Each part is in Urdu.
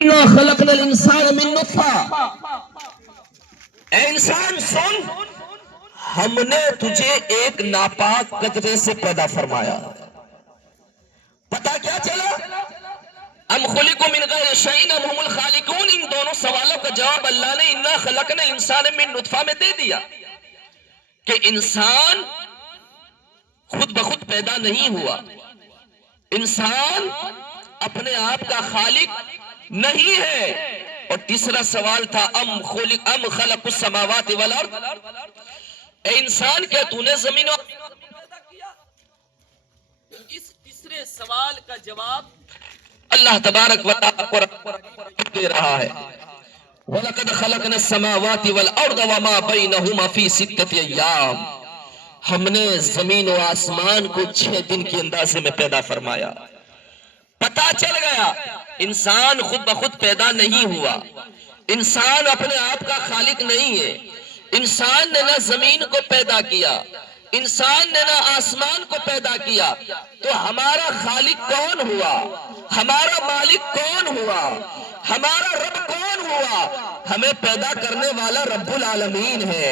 اِنَّا خَلَقْنَا الْإِنسَانَ مِن نُطْفَةٍ، اے انسان سن، ہم نے تجھے ایک ناپاک قطرے سے پیدا فرمایا۔ پتا کیا چلا؟ ام خلقوا من غیر شیء ام هم الخالقون، ان دونوں سوالوں کا جواب اللہ نے اِنَّا خَلَقْنَا الْإِنسَانَ مِن نُطْفَةٍ میں دے دیا کہ انسان خود بخود پیدا نہیں ہوا، انسان اپنے آپ کا خالق نہیں ہے۔ اور تیسرا سوال تھا ام خلق السماوات والارض، اے انسان کیا تو نے زمین و پیدا کیا؟ اس تیسرے سوال کا جواب اللہ تبارک و تعالی دے رہا ہے۔ وَلَقَدْ خَلَقْنَا السَّمَاوَاتِ وَالْأَرْضَ وَمَا بَيْنَهُمَا فِي سِتَّةِ أَيَّامٍ، ہم نے زمین و آسمان کو 6 دن کے اندازے میں پیدا فرمایا۔ پتا چل گیا انسان خود بخود پیدا نہیں ہوا، انسان اپنے آپ کا خالق نہیں ہے۔ انسان نے نہ زمین کو پیدا کیا، انسان نے نہ آسمان کو پیدا کیا، تو ہمارا خالق کون ہوا؟ ہمارا مالک کون ہوا؟ ہمارا رب کون ہوا؟ ہمیں پیدا کرنے والا رب العالمین ہے،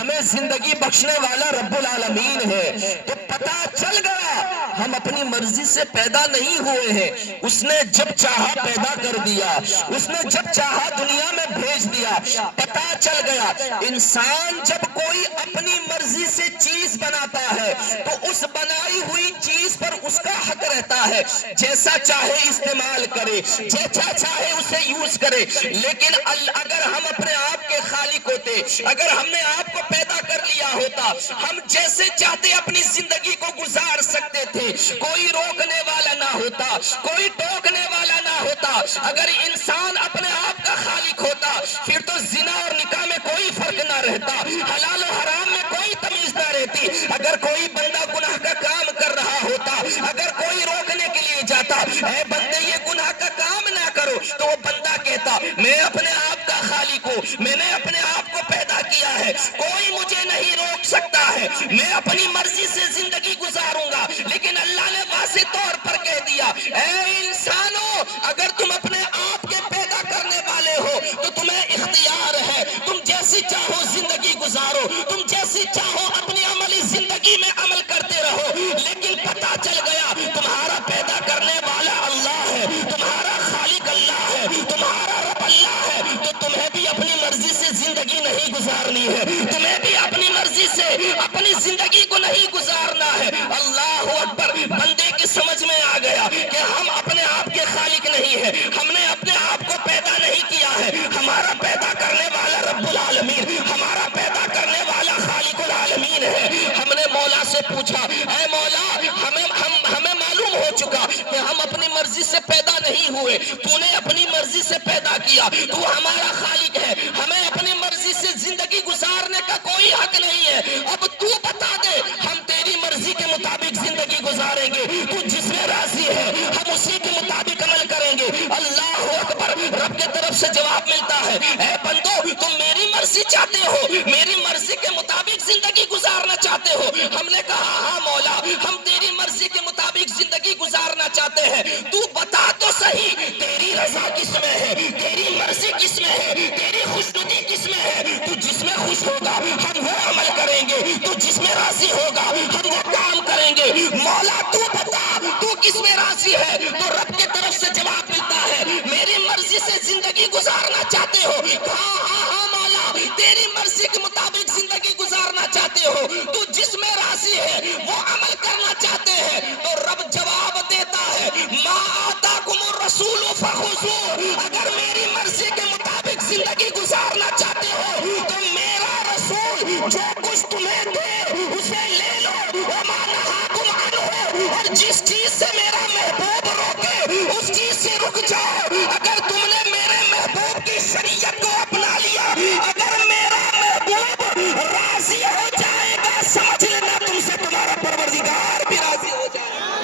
ہمیں زندگی بخشنے والا رب العالمین ہے۔ تو پتا چل گیا ہم اپنی مرضی سے پیدا نہیں ہوئے ہیں، اس نے جب چاہا پیدا کر دیا، اس نے جب چاہا دنیا میں بھیج دیا۔ پتا چل گیا انسان جب کوئی اپنی مرضی سے چیز بناتا ہے تو اس بنائی ہوئی چیز پر اس کا حق رہتا ہے، جیسا چاہے استعمال کرے، جیسا چاہے اسے یوز کرے۔ لیکن اگر ہم اپنے آپ کے خالق ہوتے، اگر ہم نے آپ کو پیدا کر لیا ہوتا، ہم جیسے چاہتے اپنی زندگی کو گزار سکتے تھے، کوئی روکنے والا نہ ہوتا، کوئی ٹوکنے والا نہ ہوتا۔ اگر انسان اپنے آپ کا خالق ہوتا پھر تو زنا اور نکاح میں کوئی فرق نہ رہتا، حلال و حرام میں کوئی تمیز نہ رہتی۔ اگر کوئی بندہ گناہ کا کام کر رہا ہوتا، اگر کوئی روکنے کے لیے جاتا اے بندے یہ گناہ کا کام نہ کرو، تو وہ بندہ کہتا میں اپنے آپ کا خالق ہوں، میں نے اپنے آپ کو پیدا کیا ہے، کوئی مجھے نہیں روک سکتا ہے، میں اپنی مرضی سے زندگی گزاروں گا۔ لیکن اللہ نے واضح طور پر کہہ دیا اے انسانوں، اگر تم اپنے آپ کے پیدا کرنے والے ہو تو تمہیں اختیار ہے، تم جیسی چاہو زندگی گزارو، تم جیسی چاہو اپنی عملی زندگی میں عمل کرتے رہو۔ لیکن پتا چل گیا تمہارا پیدا کرنے والا اللہ ہے، تمہارا خالق اللہ ہے، تمہارا رب اللہ ہے، تو تمہیں بھی اپنی مرضی سے زندگی نہیں گزارنی ہے، تمہیں بھی اپنی مرضی سے اپنی زندگی کو نہیں گزارنا ہے۔ اللہ اکبر! بندے کی سمجھ میں آ گیا کہ ہم اپنے آپ کے خالق نہیں ہیں، ہم نے اپنے آپ کو پیدا نہیں کیا ہے، ہمارا پیدا کرنے والا رب العالمین، ہمارا پیدا کرنے والا خالق العالمین ہے۔ ہم نے مولا سے پوچھا اے مولا، ہمیں معلوم ہو چکا کہ ہم اپنی مرضی سے پیدا نہیں ہوئے، تو نے اپنی مرضی سے پیدا کیا، تو ہمارا خالق ہے، ہمیں اپنی مرضی سے زندگی گزارنے کا کوئی حق نہیں ہے۔ اب تو بتا دے ہم تیری مرضی کے مطابق زندگی گزاریں گے، تو جس میں راضی ہے ہم اسی کے مطابق عمل کریں گے۔ اللہ اکبر! رب کی طرف سے جواب ملتا ہے اے بندو، تم میری مرضی چاہتے ہو، میری مرضی کے مطابق زندگی گزارنا چاہتے ہو؟ ہم نے کہا ہاں مولا، ہم تیری مرضی کے مطابق زندگی گزارنا چاہتے ہیں، تو بتا تو صحیح تیری رضا کس میں ہے، تیری مرضی کس میں ہے، تیری خوشنودی کس میں ہے؟ تو جس میں خوش ہوگا ہم وہ عمل کریں گے، تو جس میں راضی ہوگا ہم وہ کام کریں گے۔ مولا تو بتا تو کس میں راضی ہے؟ تو رب کی طرف سے جواب ملتا ہے میری مرضی سے زندگی گزارنا چاہتے ہو؟ ہاں ہاں ہاں مولا، تیری مرضی کے مطابق زندگی گزارنا چاہتے ہو، تو جس میں راضی ہے وہ عمل کرنا چاہتے ہیں۔ تو رب جواب دیتا ہے ما آتاکم الرسول فخذوہ، اگر میری مرضی کے مطابق زندگی گزارنا چاہتے ہو تو میرا رسول جو کچھ تمہیں دے اسے لے لو، وما نہاکم عنہ، اور جس چیز سے میرا محبوب روکے اس چیز سے رک جاؤ۔ اگر تم نے میرے محبوب کی شریعت کو اپنا لیا، اگر میرا محبوب راضی ہو جائے گا، سمجھ لینا تم سے تمہارا پروردگار بھی راضی ہو جائے گا۔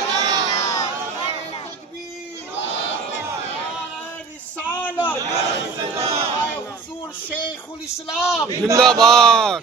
حضور شیخ الاسلام زندہ باد۔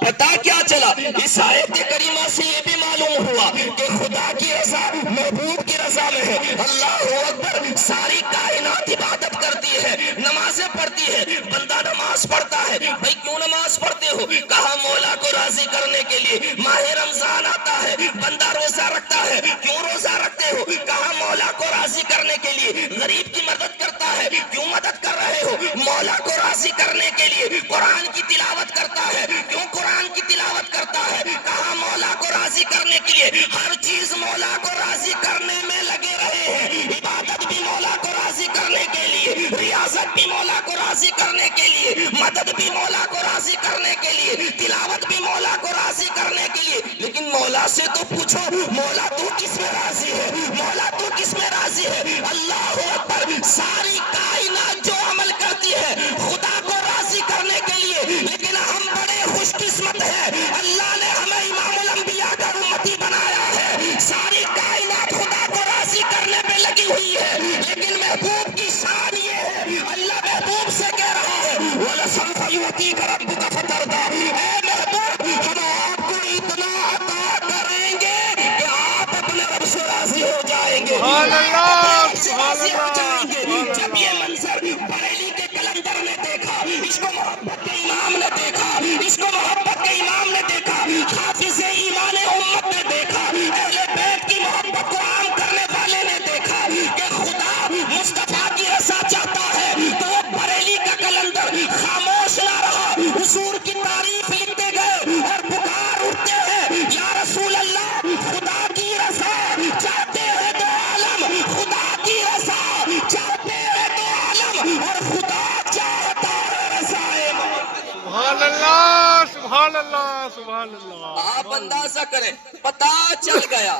پتا کیا چلا؟ اس آیت کریمہ سے یہ بھی معلوم ہوا کہ خدا کی رضا محبوب کی رضا میں ہے۔ اللہ اکبر! ساری کائنات عبادت کرتی ہے، نمازیں پڑھتی ہے، بندہ نماز پڑھتا ہے. بھائی کیوں نماز پڑھتے ہو؟ کہا مولا کو راضی کرنے کے لیے. ماہ رمضان آتا ہے، بندہ روزہ رکھتا ہے. کیوں روزہ رکھتے ہو؟ کہا مولا کو راضی کرنے کے لیے. غریب کی مدد کرتا ہے، کیوں مدد کر رہے ہو؟ مولا کو راضی کرنے کے لیے. قرآن کی تلاوت کرتا ہے، کیوں قرآن کی تلاوت کرتا ہے؟ کہا مولا کو راضی کرنے کے لیے. ہر چیز مولا کو راضی کرنے میں لگے رہے ہیں. عبادت بھی مولا کو راضی کرنے کے لیے، ریاضت بھی مولا کو راضی کرنے کے لیے، مدد بھی مولا کو راضی کرنے کے لیے، تلاوت بھی مولا کو راضی کرنے کے لیے. لیکن مولا سے تو پوچھو، مولا تو کس میں راضی ہے؟ مولا تو کس میں راضی ہے؟ اللہ اکبر. ساری کائنات جو عمل کرتی ہے خدا کو راضی کرنے کے لیے، لیکن ہم بڑے خوش قسمت ہیں، اللہ نے ہمیں امام الانبیاء کا امتی بنایا ہے. ساری کائنات خدا کو راضی کرنے پہ لگی ہوئی ہے، لیکن محبوب کی شان یہ ہے، اللہ محبوب سے کہہ رہا ہے وَلَسَوْفَ يُعْطِيكَ رَبُّكَ فَتَرْضَىٰ. اے محبوب ہم آپ کو اتنا عطا کریں گے کہ آپ اپنے رب سے راضی ہو جائیں گے. سبحان اللہ، سے سبحان راضی ہو اللہ، جائیں گے. سبحان جب یہ اللہ. منظر بریلی کے کلندر نے دیکھا، اس کو محبت کے امام نے دیکھا، اس کو محبت کے امام نے دیکھا، حافظ ایمان امت نے دیکھا، اہل بیت کی محبت کو عام کرنے والے نے دیکھا کہ خدا مصطفیٰ کی رضا چاہتا ہے تو وہ بریلی کا کلندر خاموش نہ رہا. حضور کی تعریف لکھتے گئے اور پکار اٹھتے ہیں یا رسول اللہ، خدا کی رضا چاہتے ہیں تو عالم، خدا کی رضا چاہتے ہیں تو عالم، اور خدا چاہتا ہے رضائے محمد. سبحان اللہ، سبحان اللہ، سبحان اللہ. آپ اندازہ کریں، پتا چل گیا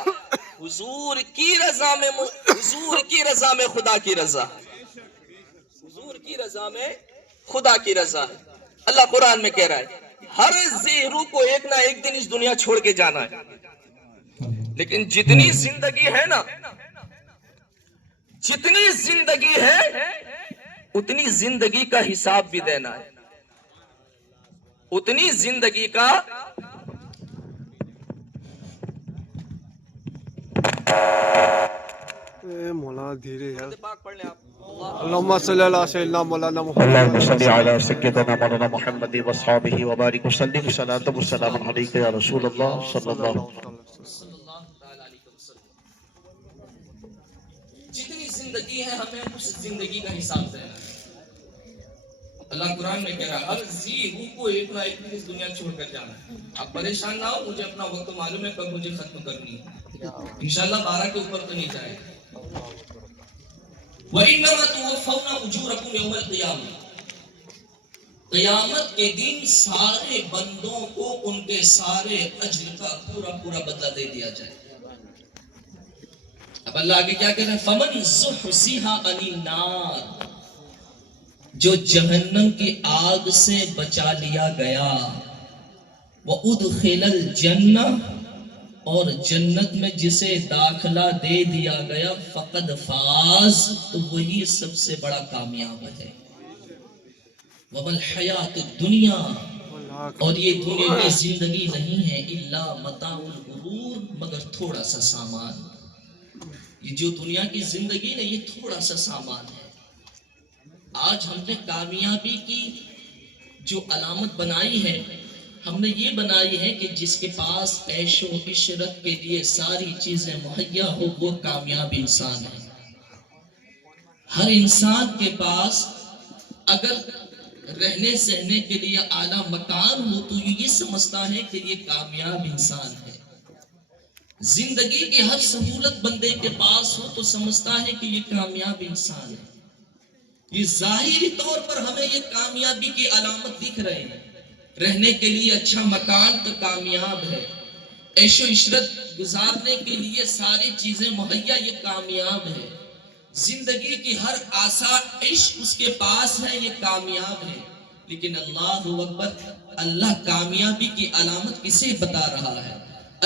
حضور کی رضا میں، حضور کی رضا میں خدا کی رضا، حضور کی رضا میں خدا کی رضا ہے. اللہ قرآن میں کہہ رہا ہے ہر ذی روح کو ایک نہ ایک دن اس دنیا چھوڑ کے جانا ہے، لیکن جتنی زندگی ہے نا، جتنی زندگی ہے اتنی زندگی کا حساب بھی دینا ہے. اتنی زندگی کا اے مولانا دھیرے یار. پاک پڑھ لیں آپ. اللہم صلی اللہ سیدنا مولانا محمد. اللهم صل على سيدنا مولانا محمد واصحابه وبارك وسلم صلاة والسلام عليك يا رسول الله صلى الله عليه وسلم. جتنی زندگی ہے ہمیں اس زندگی کا حساب دینا ہے. اللہ قرآن میں کہہ رہا ہے ہر ذی روح کو ایک نہ ایک دن اس دنیا چھوڑ کر جانا ہے. آپ پریشان نہ ہو، مجھے اپنا وقت معلوم ہے کب مجھے ختم کرنی ہے. انشاءاللہ 12 کے اوپر تو نہیں جائے گا. وَإِنَّمَا تُوَفَّوْنَ أُجُورَكُمْ يَوْمَ الْقِيَامَةِ. قیامت کے دن سارے بندوں کو ان کے سارے اجر کا پورا پورا بدلہ دے دیا جائے. اب اللہ آگے کیا کہہ رہا ہے؟ فَمَنْ زُحْزِحَ عَنِ النَّارِ. جو جہنم کی آگ سے بچا لیا گیا، وَأُدْخِلَ الْجَنَّةَ. اور جنت میں جسے داخلہ دے دیا گیا، فقد فاز. تو وہی سب سے بڑا کامیاب ہے. وَمَا الْحَيَاةُ الدُّنْيَا. اور یہ دنیاوی زندگی نہیں ہے الا متاع الغرور، مگر تھوڑا سا سامان. یہ جو دنیا کی زندگی ہے یہ تھوڑا سا سامان ہے. آج ہم نے کامیابی کی جو علامت بنائی ہے، ہم نے یہ بنائی ہے کہ جس کے پاس عیش و عشرت کے لیے ساری چیزیں مہیا ہو وہ کامیاب انسان ہے. ہر انسان کے پاس اگر رہنے سہنے کے لیے اعلیٰ مکان ہو تو یہ سمجھتا ہے کہ یہ کامیاب انسان ہے. زندگی کی ہر سہولت بندے کے پاس ہو تو سمجھتا ہے کہ یہ کامیاب انسان ہے. یہ ظاہری طور پر ہمیں یہ کامیابی کی علامت دکھ رہے ہیں. رہنے کے لیے اچھا مکان تو کامیاب ہے، عیش و عشرت گزارنے کے لیے ساری چیزیں مہیا یہ کامیاب ہے، زندگی کی ہر آسائش اس کے پاس ہے یہ کامیاب ہے. لیکن اللہ اکبر، اللہ کامیابی کی علامت کسے بتا رہا ہے؟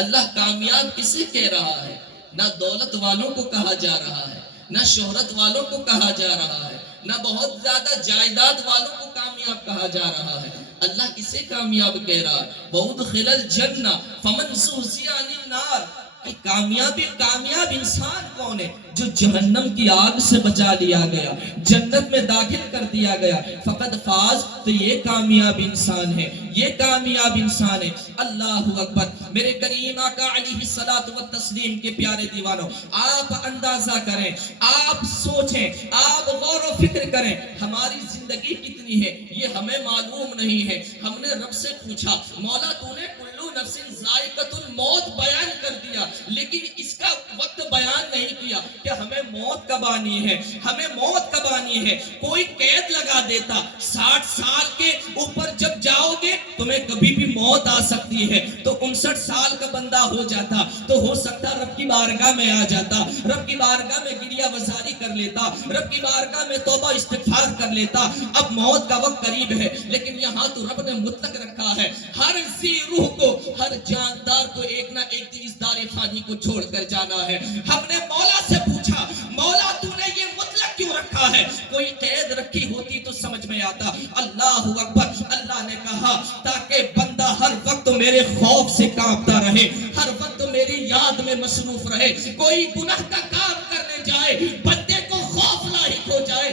اللہ کامیاب کسے کہہ رہا ہے؟ نہ دولت والوں کو کہا جا رہا ہے، نہ شہرت والوں کو کہا جا رہا ہے، نہ بہت زیادہ جائیداد والوں کو کامیاب کہا جا رہا ہے. اللہ کسے کامیاب کہہ رہا ہے؟ وَأُدْخِلَ الْجَنَّةَ فَمَنْ زُحْزِحَ عَنِ النَّارِ. کہ کامیاب انسان کون ہے؟ جو جہنم کی آگ سے بچا لیا گیا، جنت میں داخل کر دیا گیا، فقط فاز، تو یہ کامیاب انسان ہے، یہ کامیاب انسان ہے۔ اللہ اکبر۔ میرے کریم آقا علیہ الصلوۃ والتسلیم کے پیارے دیوانوں، آپ اندازہ کریں، آپ سوچیں، آپ غور و فکر کریں، ہماری زندگی کتنی ہے یہ ہمیں معلوم نہیں ہے۔ ہم نے رب سے پوچھا، مولا تو نے کلو نفس ذائقۃ الموت بیان کر دیا، لیکن اس کا وقت بیان نہیں کیا کہ ہمیں موت کب آنی ہے، ہمیں موت کب آنی ہے۔ کوئی قید لگا دیتا، 60 سال کے اوپر جب جاؤ گے تمہیں کبھی بھی موت آ سکتی ہے، تو 59 سال کا بندہ ہو جاتا تو ہو سکتا رب کی بارگاہ میں آ جاتا، رب کی بارگاہ میں گریہ وزاری کر لیتا، رب کی بارگاہ میں توبہ استغفار کر لیتا۔ اب موت کا وقت قریب ہے، لیکن یہاں تو رب نے مطلق رکھا ہے، ہر ذی روح کو، ہر جاندار کو ایک نہ ایک دن اس دار فانی کو چھوڑ کر جانا ہے۔ ہم نے مولا سے پوچھا، مولا تو نے یہ مطلق کیوں رکھا ہے؟ کوئی قید رکھی ہوتی تو سمجھ میں آتا۔ اللہ اکبر۔ اللہ نے کہا تاکہ بندہ ہر وقت میرے خوف سے کانپتا رہے، ہر وقت میری یاد میں مصروف رہے۔ کوئی گناہ کا کام کرنے جائے، بندے کو خوف لاحق ہو جائے،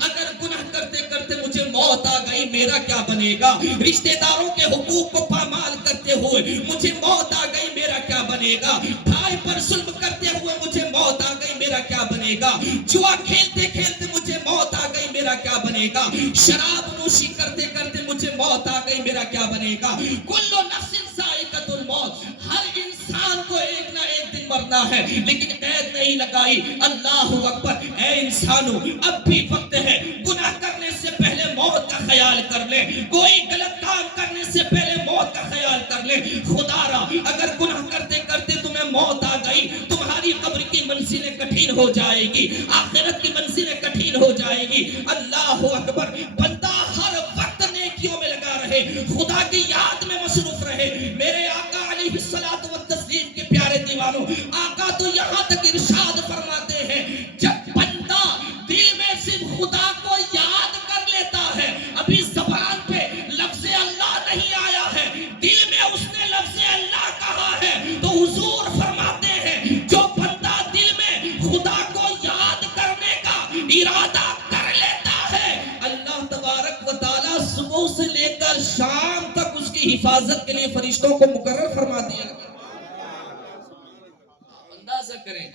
اگر گناہ کرتے کرتے مجھے موت آ گئی میرا کیا بنے گا؟ رشتہ داروں کے حقوق کو پامال کرتے ہوئے مجھے موت آ گئی میرا کیا بنے گا؟ بھائی پر ظلم کرتے ہوئے مجھے موت آ گئی میرا کیا بنے گا؟ جوا کھیلتے کھیلتے مجھے موت آ گئی میرا کیا بنے گا؟ شراب نوشی کرتے کرتے مجھے موت آ گئی میرا کیا بنے گا؟ کل نفس ذائقۃ الموت، ہر انسان کو ایک نہ ایک دن مرنا ہے، لیکن قید نہیں لگائی۔ اللہ اکبر۔ اے انسانوں، اب بھی وقت ہے، گناہ کرنے سے پہلے موت کا خیال کر لے، کوئی غلط کام کرنے سے پہلے موت کا خیال کر لے۔ خدا را اگر گناہ کرتے کرتے تمہیں موت آ گئی، تمہاری قبر کی منزلیں کٹھن ہو جائے گی، آخرت کی منزلیں کٹھن ہو جائے گی۔ اللہ اکبر۔ بندہ ہر وقت نیکیوں میں لگا رہے، خدا کی یاد میں مصروف رہے۔ میرے آقا علیہ الصلوۃ والتسلیم کے پیارے دیوانوں، آقا تو یہاں تک ارشاد فرماتے ہیں جب بندہ دل میں صرف خدا کو یاد کر لیتا ہے، ابھی زبان پہ لفظ اللہ نہیں آیا ہے، دل میں اس نے لفظ اللہ کہا ہے، تو حضور فرماتے ہیں جو بندہ دل میں خدا کو یاد کرنے کا ارادہ کر لیتا ہے، اللہ تبارک و تعالیٰ صبح سے لے کر شام تک اس کی حفاظت کے لیے فرشتوں کو مقرر فرما دیا۔ اندازہ کریں،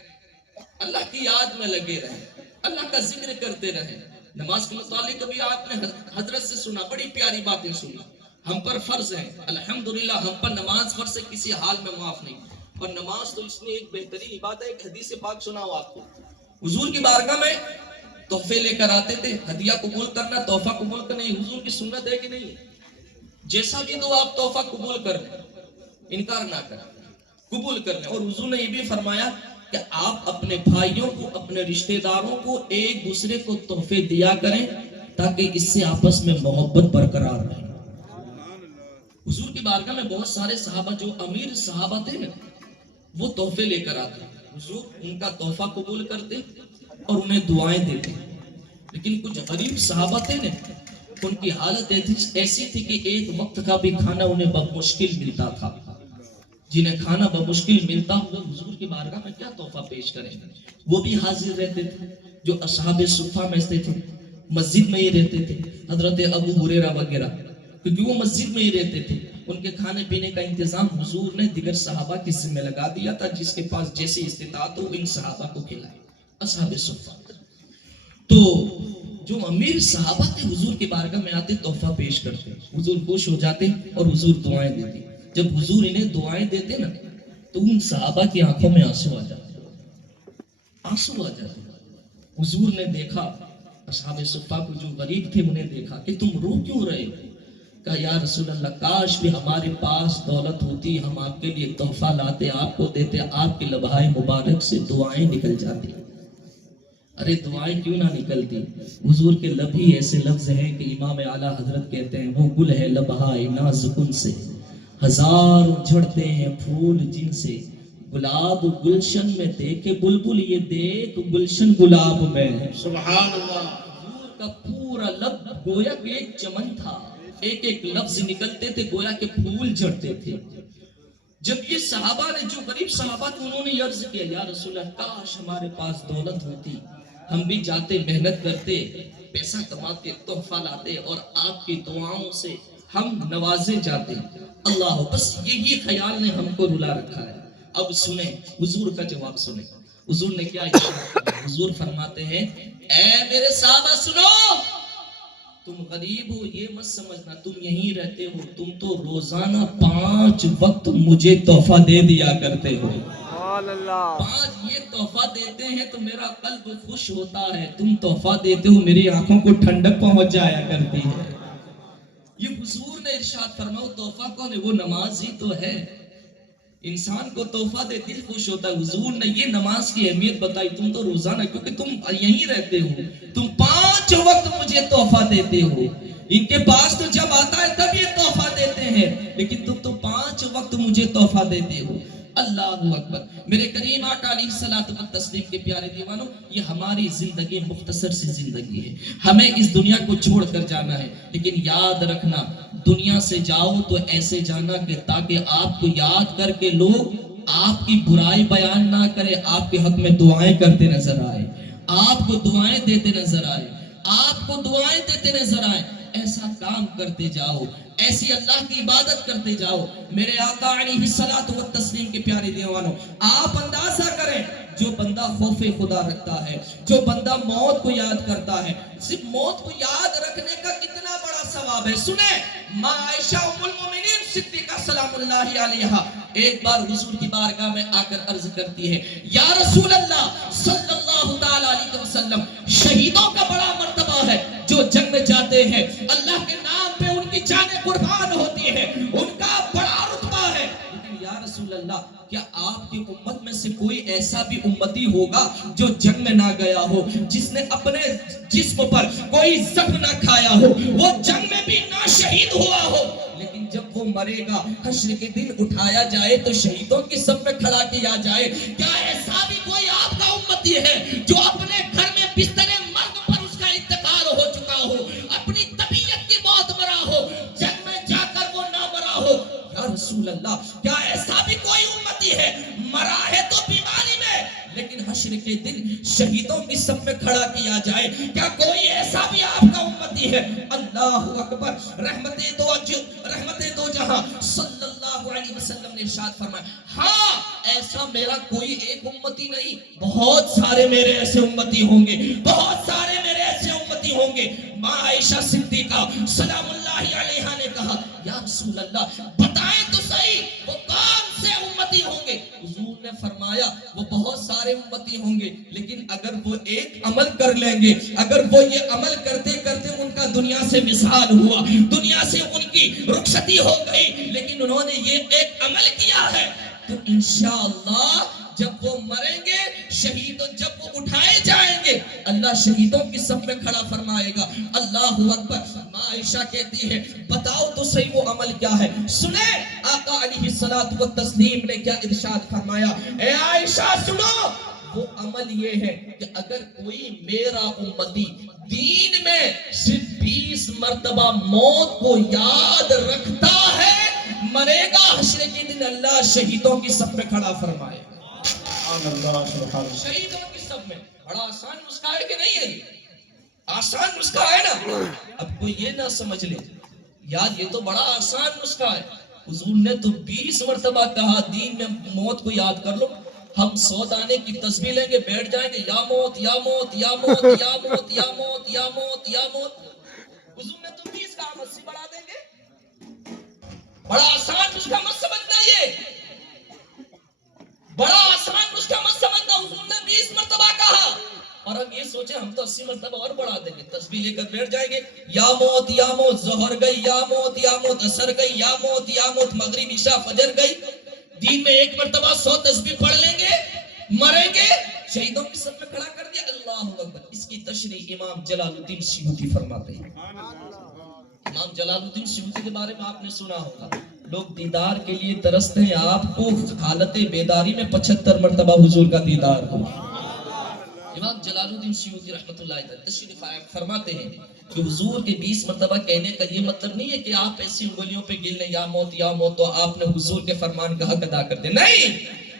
اللہ کی یاد میں لگے رہیں، اللہ کا ذکر کرتے رہیں۔ نماز کے متعلق کبھی آپ نے حضرت سے سنا، بڑی پیاری باتیں سنی، ہم پر فرض ہے، الحمدللہ ہم پر نماز فرض سے کسی حال میں معاف نہیں، اور نماز تو اس نے ایک بہترین عبادت ہے۔ ایک حدیث پاک سناؤ آپ کو، حضور کی بارگاہ میں تحفے لے کر آتے تھے، ہدیہ قبول کرنا، تحفہ قبول کرنا، یہ حضور کی سنت ہے کہ نہیں؟ جیسا بھی دو آپ تحفہ قبول کر لیں، انکار نہ کریں، قبول کر لیں۔ اور حضور نے یہ بھی فرمایا کہ آپ اپنے بھائیوں کو، اپنے رشتہ داروں کو ایک دوسرے کو تحفے دیا کریں تاکہ اس سے آپس میں محبت برقرار رہے۔ حضور کی بارگاہ میں بہت سارے صحابہ جو امیر صحابہ تھے نا، وہ تحفے لے کر آتے، حضور ان کا تحفہ قبول کرتے اور انہیں دعائیں دیتے۔ لیکن کچھ غریب صحابہ تھے نا، ان کی حالت ایسی تھی کہ ایک وقت کا بھی کھانا انہیں بمشکل ملتا تھا۔ جنہیں کھانا بمشکل ملتا وہ حضور کی بارگاہ میں کیا تحفہ پیش کریں؟ وہ بھی حاضر رہتے تھے، جو اصحاب صفہ میں سے تھے، مسجد میں ہی رہتے تھے، حضرت ابو ہریرہ وغیرہ، کیونکہ وہ مسجد میں ہی رہتے تھے، ان کے کھانے پینے کا انتظام حضور نے دیگر صحابہ کی ذمہ لگا دیا تھا، جس کے پاس جیسی استطاعت ہو ان صحابہ کو کھلائے، اصحاب صفہ۔ تو جو امیر صحابہ تھے حضور کی بارگاہ میں آتے، تحفہ پیش کرتے، حضور خوش ہو جاتے اور حضور دعائیں دیتے۔ جب حضور انہیں دعائیں دیتے نا تو ان صحابہ کی آنکھوں میں آنسو آ جاتے، آنسو آ جاتے۔ حضور نے دیکھا اصحاب صفہ کو، جو غریب تھے انہیں دیکھا کہ تم رو کیوں رہے ہو؟ کہا یا رسول اللہ کاش بھی ہمارے پاس دولت ہوتی، ہم آپ کے لیے تحفہ لاتے، آپ کو دیتے، آپ کے لبھائے مبارک سے دعائیں نکل جاتی۔ ارے دعائیں کیوں نہ نکلتی؟ حضور کے لب ہی ایسے لفظ ہیں کہ امام اعلیٰ حضرت کہتے ہیں وہ گل ہے لبہائے نازکن سے، ہزار جھڑتے ہیں پھول جن سے، گلاب گلشن میں دیکھے بلبل یہ دیکھ گلشن گلاب میں۔ سبحان اللہ۔ حضور کا پورا لب گویا کہ ایک چمن تھا، ایک ایک لفظ نکلتے تھے گویا کہ پھول جھڑتے تھے۔ جب یہ صحابہ نے جو غریب صحابہ تھے انہوں نے عرض کیا یا رسول اللہ کاش ہمارے پاس دولت ہوتی، ہم بھی جاتے محنت کرتے پیسہ کماتے تحفہ لاتے اور آپ کی دعاؤں سے ہم نوازے جاتے، اللہ بس یہی خیال نے ہم کو رلا رکھا ہے۔ اب سنیں حضور کا جواب سنیں، حضور نے کیا حضور فرماتے ہیں اے میرے صحابہ سنو، تم غریب ہو یہ مت سمجھنا، تم یہیں رہتے ہو، تم تو روزانہ 5 وقت مجھے تحفہ دے دیا کرتے ہو، 5 یہ تحفہ دیتے ہیں تو میرا قلب خوش ہوتا ہے، تم تحفہ دیتے ہو میری آنکھوں کو ٹھنڈک پہنچ جایا کرتی ہے۔ یہ حضور نے ارشاد فرمایا تحفہ کون ہے؟ وہ نماز ہی تو ہے، انسان کو تحفہ دے دل خوش ہوتا ہے۔ حضور نے یہ نماز کی اہمیت بتائی، تم تو روزانہ کیونکہ تم یہیں رہتے ہو، تم 5 وقت مجھے تحفہ دیتے ہو، ان کے پاس تو جب آتا ہے تب یہ تحفہ دیتے ہیں، لیکن تم تو 5 وقت مجھے تحفہ دیتے ہو۔ اللہ اکبر۔ میرے کریم آقا علیہ الصلوۃ والتسلیم کے پیارے دیوانوں، یہ ہماری زندگی مختصر سی زندگی ہے، ہمیں اس دنیا کو چھوڑ کر جانا ہے، لیکن یاد رکھنا دنیا سے جاؤ تو ایسے جانا کہ تاکہ آپ کو یاد کر کے لوگ آپ کی برائی بیان نہ کرے، آپ کے حق میں دعائیں کرتے نظر آئے، آپ کو دعائیں دیتے نظر آئے، آپ کو دعائیں دیتے نظر آئے۔ ایسا کام کرتے جاؤ، ایسی اللہ کی عبادت کرتے جاؤ۔ میرے آقا علیہ الصلوۃ والتسلیم کے پیارے دیوانوں، آپ اندازہ کریں جو بندہ خوف خدا رکھتا ہے، جو بندہ موت کو یاد کرتا ہے، صرف موت کو یاد رکھنے کا کتنا بڑا ثواب ہے۔ سنیں ماں عائشہ ام المومنین صدیقہ سلام اللہ علیہا ایک بار حضور کی بارگاہ میں آ کر عرض کرتی ہے یا رسول اللہ صلی اللہ تعالی علیہ وسلم، شہیدوں کا بڑا مرتبہ ہے جو جنگ میں جاتے ہیں، اللہ کے نام پہ ان کی جانیں قربان ہوتی ہیں، ان کا بڑا رتبہ ہے، لیکن یا رسول اللہ کیا آپ کی امت میں سے کوئی ایسا بھی امتی ہوگا جو جنگ میں نہ گیا ہو، جس نے اپنے جسم پر کوئی زخم نہ کھایا ہو، وہ جنگ میں بھی نہ شہید ہوا ہو، لیکن جب وہ مرے گا حشر کے دن اٹھایا جائے تو شہیدوں کی صف میں کھڑا کیا جائے؟ کیا ایسا بھی کوئی آپ کا امتی ہے جو اپنے گھر میں بستر مرگ پر اس کا انتقال ہو چکا ہو، اپنی طبیعت کی موت مرا ہو، جنگ میں جا کر وہ نہ مرا ہو؟ یا رسول اللہ کیا ایسا بھی کوئی امتی ہے مرا ہے تو بیماری میں لیکن حشر کے دن شہیدوں کی صف میں کھڑا کیا جائے؟ کیا کوئی ایسا بھی آپ کا امتی ہے؟ اللہ اکبر۔ رحمت دو جہاں صلی اللہ علیہ وسلم نے ارشاد فرمایا ہاں ایسا میرا کوئی ایک امتی نہیں، بہت سارے میرے ایسے امتی ہوں گے، بہت سارے میرے ایسے امتی ہوں گے۔ ماں عائشہ صدیقہ سلام اللہ علیہا نے کہا یا رسول اللہ بتائیں تو صحیح وہ کون سے امتی ہوں گے؟ حضور نے فرمایا وہ بہت سارے امتی ہوں گے، لیکن اگر وہ ایک عمل کر لیں گے، اگر وہ یہ عمل کرتے کرتے ان کا دنیا سے وصال ہوا، دنیا سے ان کی رخصتی ہو گئی، لیکن انہوں نے یہ ایک عمل کیا ہے تو انشاءاللہ جب وہ مریں گے شہید، جب وہ اٹھائے جائیں گے اللہ شہیدوں کی صف میں کھڑا فرمائے گا۔ اللہ اکبر۔ ماں عائشہ کہتی ہے بتاؤ تو صحیح وہ عمل کیا ہے؟ سنیں آقا علیہ الصلوۃ والتسلیم نے کیا ارشاد فرمایا، اے عائشہ سنو وہ عمل یہ ہے کہ اگر کوئی میرا امتی دین میں صرف 20 مرتبہ موت کو یاد رکھتا ہے مرے گا حشر کے دن اللہ شہیدوں کی صف میں کھڑا فرمائے گا۔ شہیدوں کی صف میں۔ بڑا آسان نسخہ ہے کہ نہیں ہے؟ آسان نسخہ ہے نا؟ اب کوئی یہ نہ سمجھ لے یار یہ تو بڑا آسان نسخہ ہے، حضور نے تو 20 مرتبہ کہا دین میں موت کو یاد کر لو۔ ہم 100 دانے کی تسبیح لیں گے بیٹھ جائیں گے یا موت یا موت یا موت یا موت یا موت یا موت یا موت، حضور نے تو 20 کا 80 بڑھا دیں گے۔ بڑا آسان نسخہ مت سمجھنا، یہ بڑا آسان نسخہ مت سمجھنا، حضور نے 20 مرتبہ کہا اور ہم یہ سوچیں ہم تو 80 مرتبہ اور بڑھا دیں گے، تسبیح لے کر بیٹھ جائیں گے یا موت یا موت، ظہر گئی یا موت یا موت، عصر گئی یا موت یا موت، مغرب عشاء فجر گئی، دین میں 1 مرتبہ 100 تسبیح پڑھ لیں گے مریں گے شہیدوں کی صف میں کھڑا کر دیا۔ اللہ اکبر۔ اس کی تشریح امام جلال الدین سیوطی فرماتے ہیں۔ امام جلال الدین سیوطی کے بارے میں آپ نے سنا ہوگا، لوگ دیدار کے لیے ترستے ہیں، آپ کو حالت بیداری میں 75 مرتبہ حضور کا دیدار ہو۔ امام جلال الدین سیوطی رحمۃ اللہ علیہ تشریف فرماتے ہیں کہ حضور کے 20 مرتبہ کہنے کا یہ مطلب نہیں ہے کہ آپ ایسی انگلیوں پہ گن لیں یا موت تو آپ نے حضور کے فرمان کا حق ادا کر دیں. نہیں،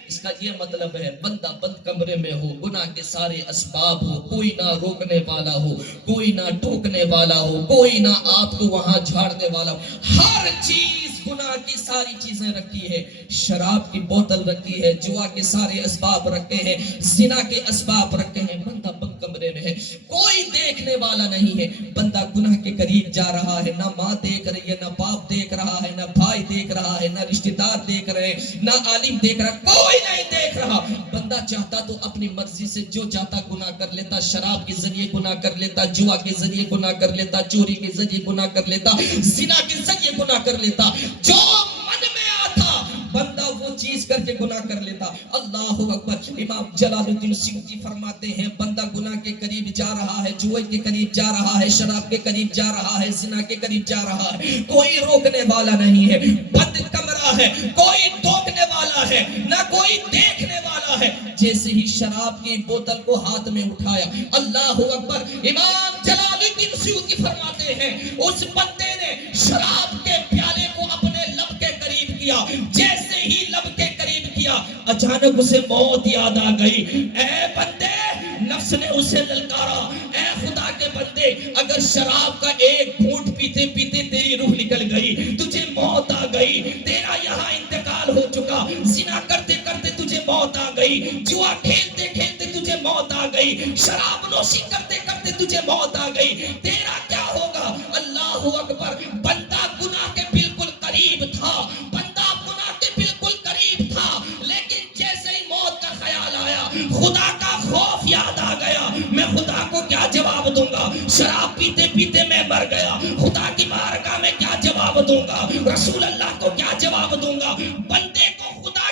اس کا یہ مطلب ہے بندہ بند کمرے میں ہو، گناہ کے سارے اسباب ہو، کوئی نہ روکنے والا ہو، کوئی نہ ٹوکنے والا ہو، کوئی نہ آپ کو وہاں جھاڑنے والا ہو، ہر چیز گناہ کی ساری چیزیں رکھی ہے. شراب کی بوتل رکھی ہے، جوا کے سارے اسباب رکھے ہیں، زنا کے اسباب رکھے ہیں. بندہ بند کمرے میں ہے، کوئی دیکھنے والا نہیں ہے. بندہ گناہ کے قریب جا رہا ہے، نہ ماں دیکھ رہی ہے، نہ باپ دیکھ رہا ہے، نہ بھائی دیکھ رہا ہے، نہ رشتہ دار دیکھ رہے ہیں، نہ عالم دیکھ رہا، کوئی نہیں دیکھ رہا. بندہ چاہتا تو اپنی مرضی سے جو چاہتا گناہ کر لیتا. شراب کے ذریعے گناہ کر لیتا، جوا کے ذریعے گناہ کر لیتا، چوری کے ذریعے گناہ کر لیتا، زنا کے ذریعے گناہ کر لیتا. جو من میں آتا بندہ وہ چیز کر کے گناہ کر لیتا. اللہ اکبر. امام جلال الدین سیوطی فرماتے ہیں بندہ گناہ کے قریب جا رہا ہے، جوئے کے قریب جا رہا ہے، شراب کے قریب جا رہا ہے، زنا کے قریب جا رہا ہے، کوئی روکنے والا نہیں ہے. بند کمرہ ہے، کوئی ٹوکنے والا ہے، نہ کوئی دیکھنے والا ہے. جیسے ہی شراب کی بوتل کو ہاتھ میں اٹھایا، اللہ اکبر. امام جلال الدین سیوطی فرماتے ہیں اس بندے نے شراب کے پیالے کو اپنے لب کے قریب کیا. جیسے ہی لب کے قریب کیا، اچانک اسے موت یاد آ گئی. اے بندے، نفس نے اسے للکارا، اے خدا کے بندے، اگر شراب کا ایک گھونٹ پیتے پیتے تیری روح نکل گئی، تجھے موت آ گئی، تیرا یہاں انتقال ہو چکا. زنا کرتے کرتے تجھے موت آ گئی، جوا کھیلتے کھیلتے تجھے موت آ گئی، شراب نوشی کرتے کرتے تجھے موت آ گئی، تیرا کیا ہوگا؟ اللہ اکبر. بندہ گناہ کے بالکل قریب تھا، بندہ گناہ کے بالکل قریب تھا، لیکن جیسے ہی موت کا خیال آیا، خدا کا خوف یاد آ گیا. میں خدا کو کیا جواب دوں گا؟ شراب پیتے پیتے میں مر گیا، خدا کی بارگاہ میں کیا جواب دوں گا؟ رسول اللہ کو کیا جواب دوں گا؟ بندے کو خدا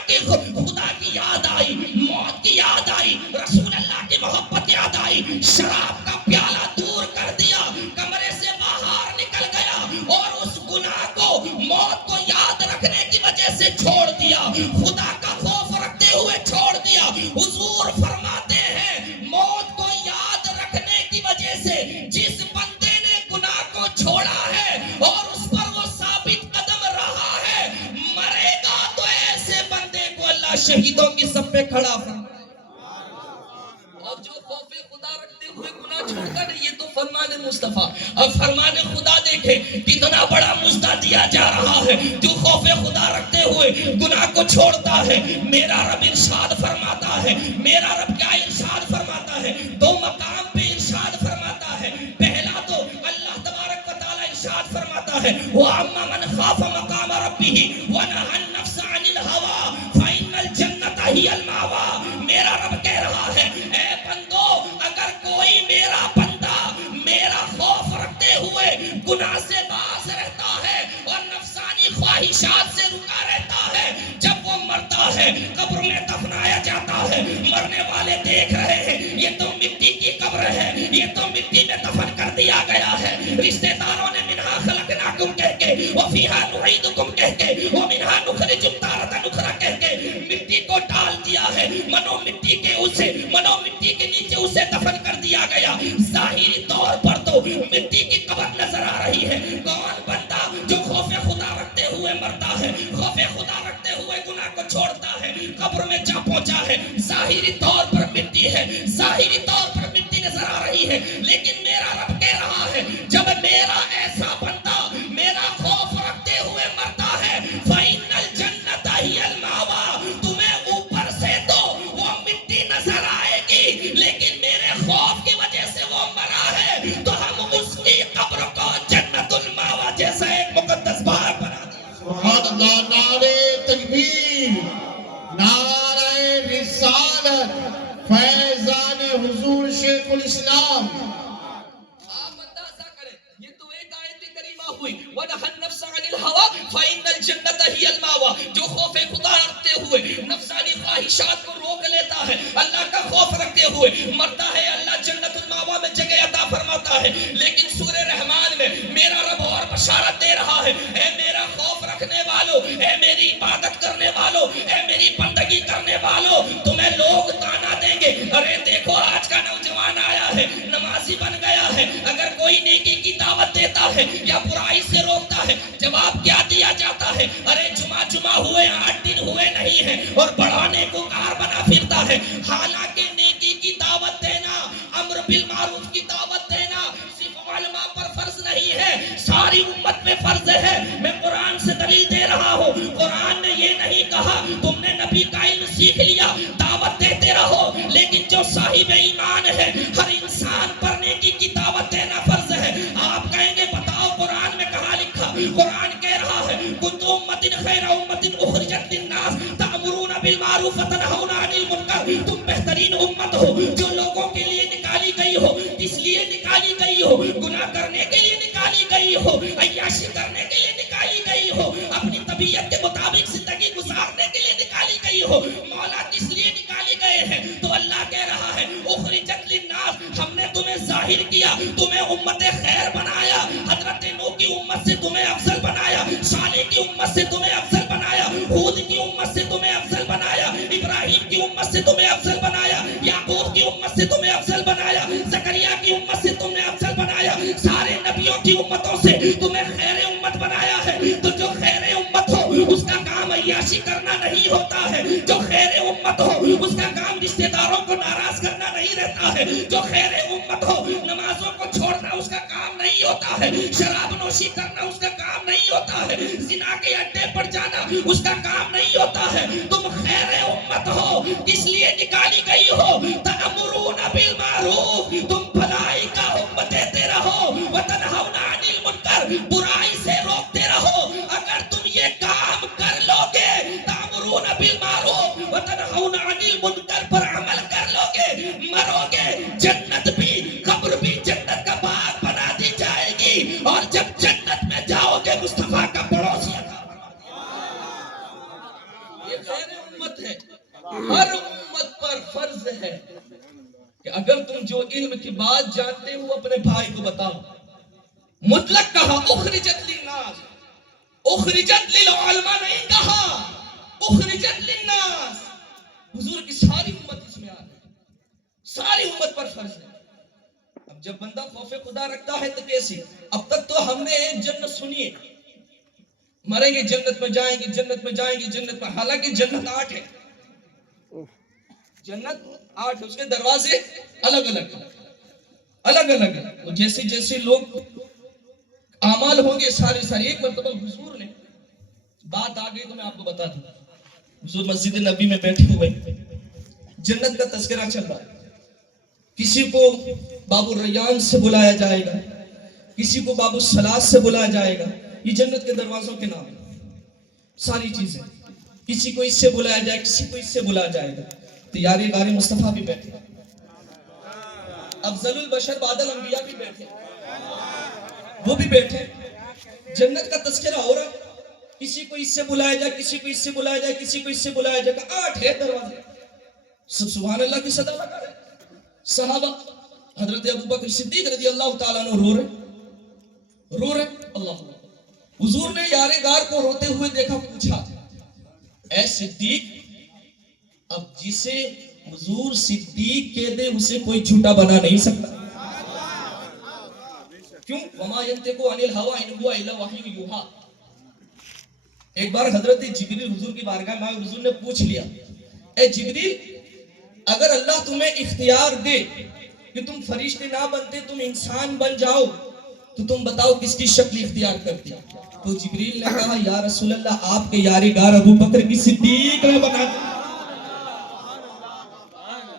کی یاد آئی، موت کی یاد آئی، رسول اللہ کی محبت یاد آئی. شراب کا پیالہ دور کر دیا، کمرے سے باہر نکل گیا اور اس گناہ کو، موت کو یاد رکھنے کی وجہ سے چھوڑ دیا، خدا کا خوف رکھتے ہوئے چھوڑ دیا. حضور فرماتے ہیں موت کو یاد رکھنے کی وجہ سے جس بندے نے گناہ کو چھوڑا ہے اور اس پر وہ ثابت قدم رہا ہے، مرے گا تو ایسے بندے کو اللہ شہیدوں کی صف میں کھڑا فرمائے. اور جو خوف خدا رکھتے ہوئے گناہ چھوڑتا نہیں، یہ تو فرمان مصطفیٰ. اب فرمان خدا دیکھیں کتنا بڑا مزدہ دیا جا رہا ہے. جو خوف خدا رکھتے ہوئے گناہ کو چھوڑتا ہے، میرا رب ارشاد فرماتا ہے. میرا رب کیا ارشاد فرماتا ہے؟ دو مقام پہ ارشاد فرماتا ہے. پہلا تو اللہ تبارک و تعالی ارشاد فرماتا ہے وَأَمَّا مَنْ خَافَ مَقَامَ رَبِّهِ وَنَهَى النَّفْسَ عَنِ الْهَوَىٰ فَإِنَّ الْجَنَّةَ هِيَ الْمَأْوَىٰ. میرا رب کہہ رہا ہے اے بندو، اگر کوئی میرا بندہ میرا خوف رکھتے ہوئے گناہ سے باز رہتا ہے اور نفسانی خواہشات سے رکا رہتا ہے، جب وہ مرتا ہے قبر میں دفنایا جاتا ہے، مرنے والے دیکھ رہے ہیں یہ تو مٹی کی قبر ہے، یہ تو مٹی میں دفن کر دیا گیا ہے. رشتہ داروں نے منہا خلقناکم کہہ کے، وفیہا نعیدکم کہہ کے، ومنہا نخرجکم تارۃ اخری کہہ کے مٹی کو ڈال دیا ہے. منو مٹی کے نیچے اسے دفن کر دیا گیا. ظاہری طور پر تو مٹی کی قبر نظر آ رہی ہے. کون بندہ جو خوف خدا رکھتے ہوئے مرتا ہے، خوف خدا رکھتے ہوئے گناہ کو چھوڑتا ہے، قبر میں جا پہنچا ہے، ظاہری طور پر مٹی ہے، ظاہری طور پر مٹی نظر آ رہی ہے، لیکن میرا رب کہہ رہا ہے جب میرا ایسا بندہ میرا خوف رکھتے ہوئے مرتا ہے فَإِنَّ الْجَنَّةَ هِيَ الْمَأْوَىٰ. تمہیں اوپر سے تو وہ مٹی نظر آئے گی، لیکن میرے خوف کی وجہ سے وہ مرا ہے تو ہم اس کی قبر کو جنت المأویٰ جیسا ایک مقدس باغ بنا دیا. سبحان اللہ. نعرہ تکبیر، نعرہ رسالت، فیضان حضور شیخ الاسلام. آپ اندازہ کریں، یہ تو ایک آیت کریمہ ہوئی وَنَهَى النَّفْسَ عَنِ الْهَوَىٰ فَإِنَّ الْجَنَّةَ هِيَ الْمَأْوَىٰ. جو خوف خدا رکھتے ہوئے نفسانی خواہشات کو روک لیتا ہے، اللہ کا خوف رکھتے ہوئے مرتا ہے، اللہ جنت المأویٰ میں جگہ عطا فرماتا ہے. لیکن سورہ رحمان میں میرا رب اور بشارت دے رہا ہے اے میرا خوف رکھنے والوں، اے میری عبادت کرنے والوں، اے میری بندگی کرنے والوں، تمہیں لوگ تانا دیں گے. ارے دیکھو آج کا نوجوان آیا ہے، نمازی بن گیا ہے، اگر کوئی نیکی کی دیتا ہے یا برائی سے روکتا ہے؟ جواب کیا دیا جاتا ہے؟ ارے جمعہ ہوئے 8 دن ہوئے نہیں ہیں اور بڑھانے کو کار بنا پھرتا ہے۔ حالانکہ نیکی کی دعوت دینا، امر بالمعروف کی دعوت دینا صرف علماء پر فرض نہیں ہے، ساری امت میں فرض ہے۔ میں قرآن سے دلیل دے رہا ہوں، قرآن نے یہ نہیں کہا تم نے نبی کا علم سیکھ لیا دعوت دیتے رہو، لیکن جو صاحب ایمان ہے ہر انسان پر نیکی کی دعوت دینا فرض ہے۔ آپ کہیں گے بتاؤ قرآن میں کہاں لکھا؟ قرآن کہہ رہا ہے کنتم امۃ خیر امۃ اخرجت للناس تأمرون بالمعروف وتنہون عن المنکر، تم بہترین امت ہو جو لوگوں کے لیے نکالی گئی ہو۔ کس لیے نکالی گئی ہو؟ گناہ کرنے کے لیے نکالی گئی ہو، عیاشی کرنے کے لیے نکالی گئی ہو، اپنی طبیعت کے مطابق زندگی گزارنے کے لیے نکالی گئی ہو۔ مولا کس لیے نکالی گئے ہیں؟ تو اللہ کہہ رہا ہے اخرجت للناس، ہم نے تمہیں ظاہر کیا، تمہیں امت خیر بنایا، حضرت نوح کی امت سے تمہیں افضل بنایا، صالح کی امت سے تمہیں افضل بنایا، ہود کی امت سے تمہیں افضل بنایا، ابراہیم کی امت سے تمہیں افضل بنایا، یعقوب کی امت سے تمہیں افضل بنایا، زکریا کی امت سے تمہیں افضل بنایا، سارے نبیوں کی امتوں سے تمہیں خیر امت بنایا ہے۔ تو جو خیر امت ہو اس کا کام عیاشی کرنا نہیں ہوتا ہے، جو خیر امت ہو اس کا کام رشتہ داروں کو ناراض کرنا نہیں رہتا ہے، جو خیر امت ہو نمازوں کو چھوڑنا اس کا کام نہیں ہوتا ہے، شراب نوشی کرنا اس کا کام نہیں ہوتا ہے، زنا کے اڈے پر جانا اس کا کام نہیں ہوتا ہے۔ تم خیر امت ہو، اس لیے نکالی گئی ہو تأمرون بالمعروف، تم بھلائی کا حکم دیتے رہو، وتنہون عن المنکر، برائی سے روکتے رہو۔ اگر تم یہ کام کر لو گے، تأمرون بالمعروف وتنہون عن المنکر پر عمل کر لو گے، مرو گے، جنت بھی قبر بھی جنت کا باغ بنا دی جائے گی، اور جب جنت میں جاؤ گے مصطفیٰ کا پڑوسی یہ خیر امت ہے۔ ہر امت پر فرض ہے کہ اگر تم جو علم کی بات جانتے ہو اپنے بھائی کو بتاؤ۔ مطلق کہا اخرجت للناس، اخرجت للعلماء نہیں کہا، اخرجت للناس، حضور کی ساری امت اس میں آ گئی، ساری امت پر فرض ہے۔ اب جب بندہ خوف خدا رکھتا ہے تو کیسے؟ اب تک تو ہم نے ایک جنت سنی ہے، مریں گے جنت میں جائیں گے، جنت میں جائیں گے، جنت میں، حالانکہ جنت 8 ہے، جنت 8 ہے، اس کے دروازے الگ الگ ہے، جیسے جیسے لوگ اعمال ہوں گے سارے ایک مرتبہ حضور نے بات آ گئی تو میں آپ کو بتا دوں، حضور مسجد نبی میں بیٹھے ہوئے جنت کا تذکرہ چل رہا ہے، کسی کو باب الریان سے بلایا جائے گا، کسی کو باب الصلاۃ سے بلایا جائے گا، یہ جنت کے دروازوں کے نام ہیں، ساری چیزیں، کسی کو اس سے بلایا جائے، کسی کو اس سے بلایا جائے گا۔ تو یار غار مصطفیٰ بھی بیٹھے، افضل البشر بعد الانبیاء بھی بیٹھے، وہ بھی بیٹھے، جنت کا تذکرہ ہو رہا، کسی کو اس سے بلایا جائے، کسی کو اس سے بلایا جائے، کسی کو اس سے بلایا جائے گا، 8 ہے دروازے، سب سبحان اللہ کی صدا لگا رہے۔ صحابہ حضرت ابوبکر صدیق رضی اللہ تعالیٰ عنہ رو رہے اللہ، حضور نے یار غار کو روتے ہوئے دیکھا، پوچھا اے صدیق، اب جسے حضور صدیق کہہ دے اسے کوئی جھوٹا بنا نہیں سکتا، کیوں؟ وما ينطق عن الهوى ان هو الا وحی یوحی۔ ایک بار حضرت جبریل حضور کی بارگاہ میں، حضور نے پوچھ لیا اے جبریل، اگر اللہ تمہیں اختیار دے کہ تم فرشتے نہ بنتے، تم انسان بن جاؤ، تو تم بتاؤ کس کی شکل اختیار کرتی؟ تو جبریل نے کہا یا رسول اللہ، آپ کے یار غار ابو بکر کی صدیق نے بنا دی۔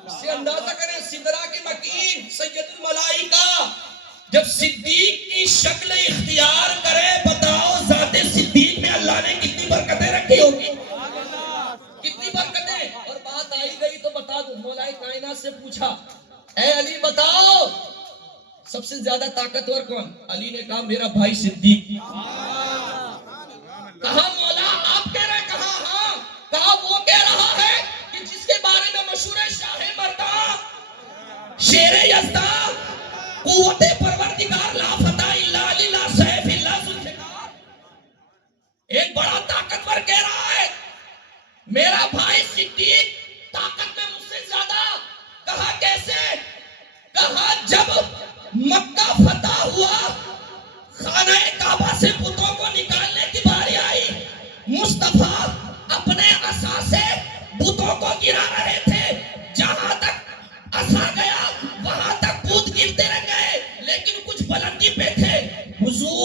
اس سے اندازہ کریں سدرا کے مکین سید الملائکہ جب صدیق کی شکل اختیار کرے، بتاؤ ذات صدیق میں اللہ نے کتنی برکتیں رکھی ہوگی، کتنی برکتیں۔ اور بات آئی گئی تو بتا دوں، مولا کائنات سے پوچھا اے علی بتاؤ سب سے زیادہ طاقتور کون؟ علی نے کہا میرا بھائی صدیق۔ کہا مولا آپ کہہ رہے؟ کہا ہاں۔ کہا وہ کہہ رہا ہے کہ جس کے بارے میں مشہور ہے شاہ مردہ، شیر یزدہ، قوت پروردگار لا فتح الا علی لا سیف الا ذوالفقار، ایک بڑا طاقتور کہہ رہا ہے میرا بھائی صدیق طاقت میں مجھ سے زیادہ۔ کہا کیسے؟ کہا جب مکہ فتح ہوا، خانہ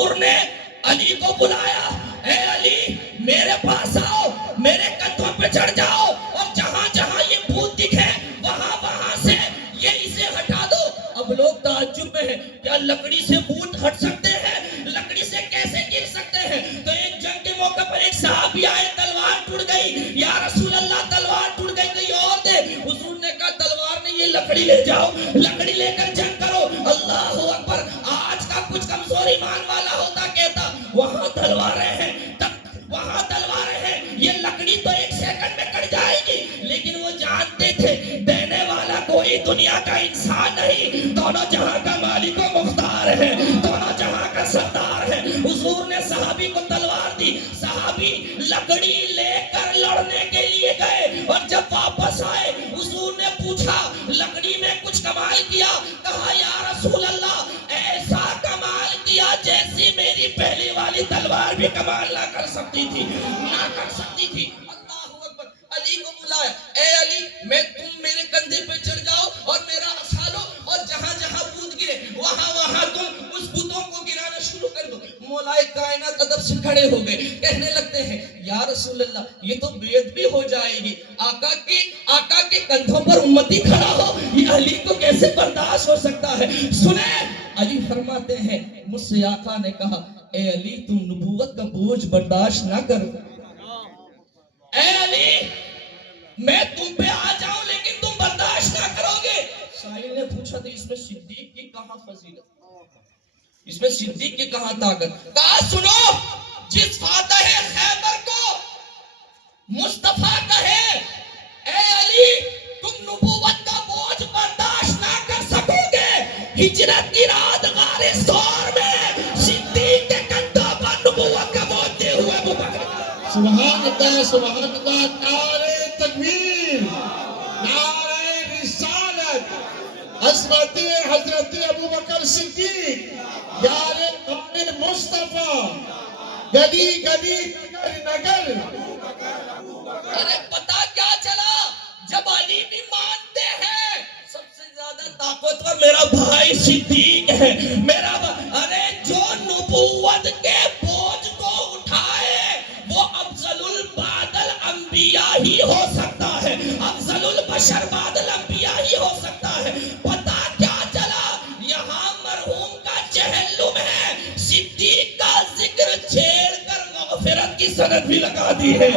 حضور نے علی کو بلایا، اے علی میرے پاس آؤ، میرے کندھوں پہ چڑھ جاؤ، اور جہاں جہاں یہ بھوت دکھے وہاں وہاں سے یہ اسے ہٹا دو۔ اب لوگ تعجب میں ہیں، کیا لکڑی سے بھوت ہٹ سکتے ہیں؟ لکڑی سے کیسے گر سکتے ہیں؟ تو ایک جنگ کے موقع پر ایک صحابی آئے، تلوار ٹوٹ گئی، یا رسول اللہ تلوار ٹوٹ گئی، کوئی اور دے۔ حضور نے کہا تلوار نہیں، یہ لکڑی لے جاؤ، لکڑی لے کر جنگ کرو۔ اللہ اکبر! آج کا کچھ کمزور ایمان والا ہوتا کہتا وہاں تلواریں ہیں، وہاں تلواریں ہیں، یہ لکڑی تو ایک سیکنڈ میں کٹ جائے گی، لیکن وہ جانتے تھے دینے والا کوئی دنیا کا انسان نہیں، دونوں جہاں کا مالک و مختار ہے، دونوں جہاں کا سردار ہے۔ حضور نے صحابی کو تلوار دی، صحابی لکڑی لے کر لڑنے کے لیے گئے، اور جب واپس آئے حضور نے پوچھا لکڑی میں کچھ کمال کیا؟ کہا یا رسول اللہ ایسا کمال کیا جیسی میری پہلی والی تلوار بھی کمال نہ کر سکتی تھی، نہ کر سکتی تھی۔ اللہ اکبر! علی کو بلایا، اے علی میں تم میرے کندھے پہ چڑھ جاؤ اور میرا اٹھا لو، اور جہاں جہاں بت گرے وہاں وہاں تم اس بتوں کو گرانا شروع کر دو۔ مولائے کائنات ادب سے کھڑے ہو گئے، کہنے لگتے ہیں یا رسول اللہ یہ تو بے ادبی ہو جائے گی، آقا کے کندھوں پر امتی کھڑا ہو، یہ علی کو کیسے برداشت ہو سکتا ہے؟ سنیں علی فرماتے ہیں مجھ سے آقا نے کہا اے علی تم نبوت کا بوجھ برداشت نہ کرو، اے علی میں تم پہ آ جاؤں لیکن تم برداشت نہ کرو گے۔ سائل نے پوچھا تو اس میں صدیق کی کہاں فضیلت، اس میں صدیق کی کہاں طاقت؟ کہا سنو جس فاتح خیبر کو مصطفیٰ کہے اے علی تم نبوت کا بوجھ برداشت نہ کر سکو گے، ہجرت کی رات غار ثور میں صدیق کے کندھوں پر نبوت کا بوجھ دے ہوئے ابو بکر۔ سبحان اللہ، سبحان اللہ، نعرہ تکبیر، نعرہ رسالت، عظمت حضرت ابو بکر صدیق، یار اپنے مصطفیٰ، گلی گلی نگر نگر۔ ارے پتا کیا چلا؟ جب علی بھی مانتے ہیں سب سے زیادہ طاقتور میرا بھائی صدیق ہے، ارے جو نبوت کے بوجھ کو اٹھائے وہ افضل بعد الانبیاء ہی ہو سکتا ہے، افضل البشر بعد الانبیاء ہی ہو سکتا ہے۔ پتا کیا چلا؟ یہاں مرحوم کا چہلم ہے، صدیق کا ذکر چھیڑ کر مغفرت کی سند بھی لگا دی ہے،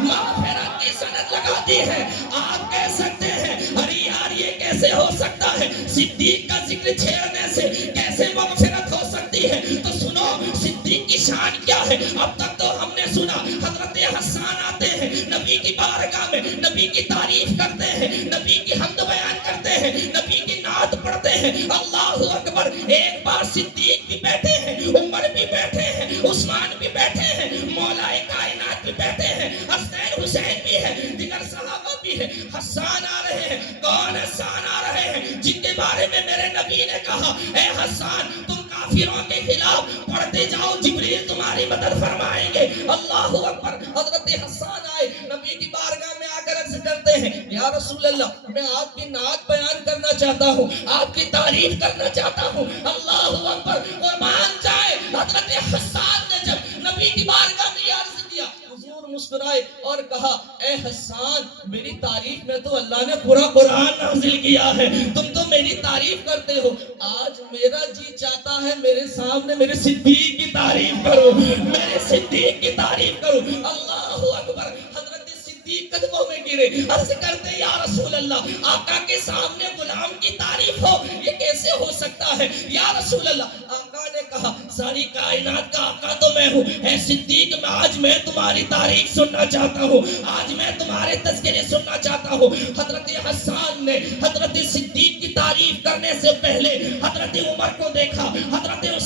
مغفرت کی سند لگا دی ہے۔ آپ کہہ سکتے ہیں ارے یار یہ کیسے ہو سکتا ہے، صدیق کا ذکر چھیڑنے سے کیسے مغفرت ہو سکتی ہے؟ تو سنو صدیق کی شان کیا ہے۔ اب تک تو ہم نے سنا حضرت حسان آتے ہیں نبی کی بارگاہ میں، نبی کی تعریف کرتے ہیں، نبی کی حمد بیان کرتے ہیں، نبی کی نعت پڑھتے ہیں۔ اللہ اکبر! ایک بار صدیق بھی بیٹھے ہیں، عمر بھی بیٹھے ہیں، عثمان بھی بیٹھے ہیں، مولا کائنات بھی بیٹھے ہیں، حسین حسین بھی ہے، دیگر صحابہ بھی ہے۔ حسان آ رہے ہیں، کون حسان آ رہے ہیں جن کے بارے میں میرے نبی نے کہا اے حسان تم کافروں کے خلاف پڑھتے جاؤ جبریل تمہاری مدد فرمائیں گے۔ اللہ اکبر! حضرت حسان آئے نبی کی بارگاہ میں آ کر عرض کرتے ہیں یا رسول اللہ میں آپ کی نعت بیان کرنا چاہتا ہوں، آپ کی تعریف کرنا چاہتا ہوں۔ اللہ اکبر! قربان جائے حضرت حسان نے جب نبی کی بارگاہ میں یہ عرض کیا حضور مسکرائے اور کہا اے حسان میری تعریف میں تو اللہ نے پورا قرآن نازل کیا ہے، تم تو میری تعریف کرتے ہو، آج میرا جی چاہتا ہے میرے سامنے میرے صدیق کی تعریف کرو، میرے صدیق کی تعریف کرو۔ اللہ اکبر! حضرت صدیق قدموں میں گرے، عرض کرتے یا رسول اللہ آقا کے سامنے غلام کی تعریف ہو یہ کیسے ہو سکتا ہے؟ یا رسول اللہ آقا نے کہا ساری کائنات کا آقا تو میں ہوں، اے صدیق آج میں تمہاری تعریف سننا چاہتا ہوں، آج میں تمہارے تذکرے سننا چاہتا ہوں۔ حضرت حسان نے حضرت صدیق کی تعریف کرنے سے پہلے حضرت عمر کو دیکھا، حضرت عثمان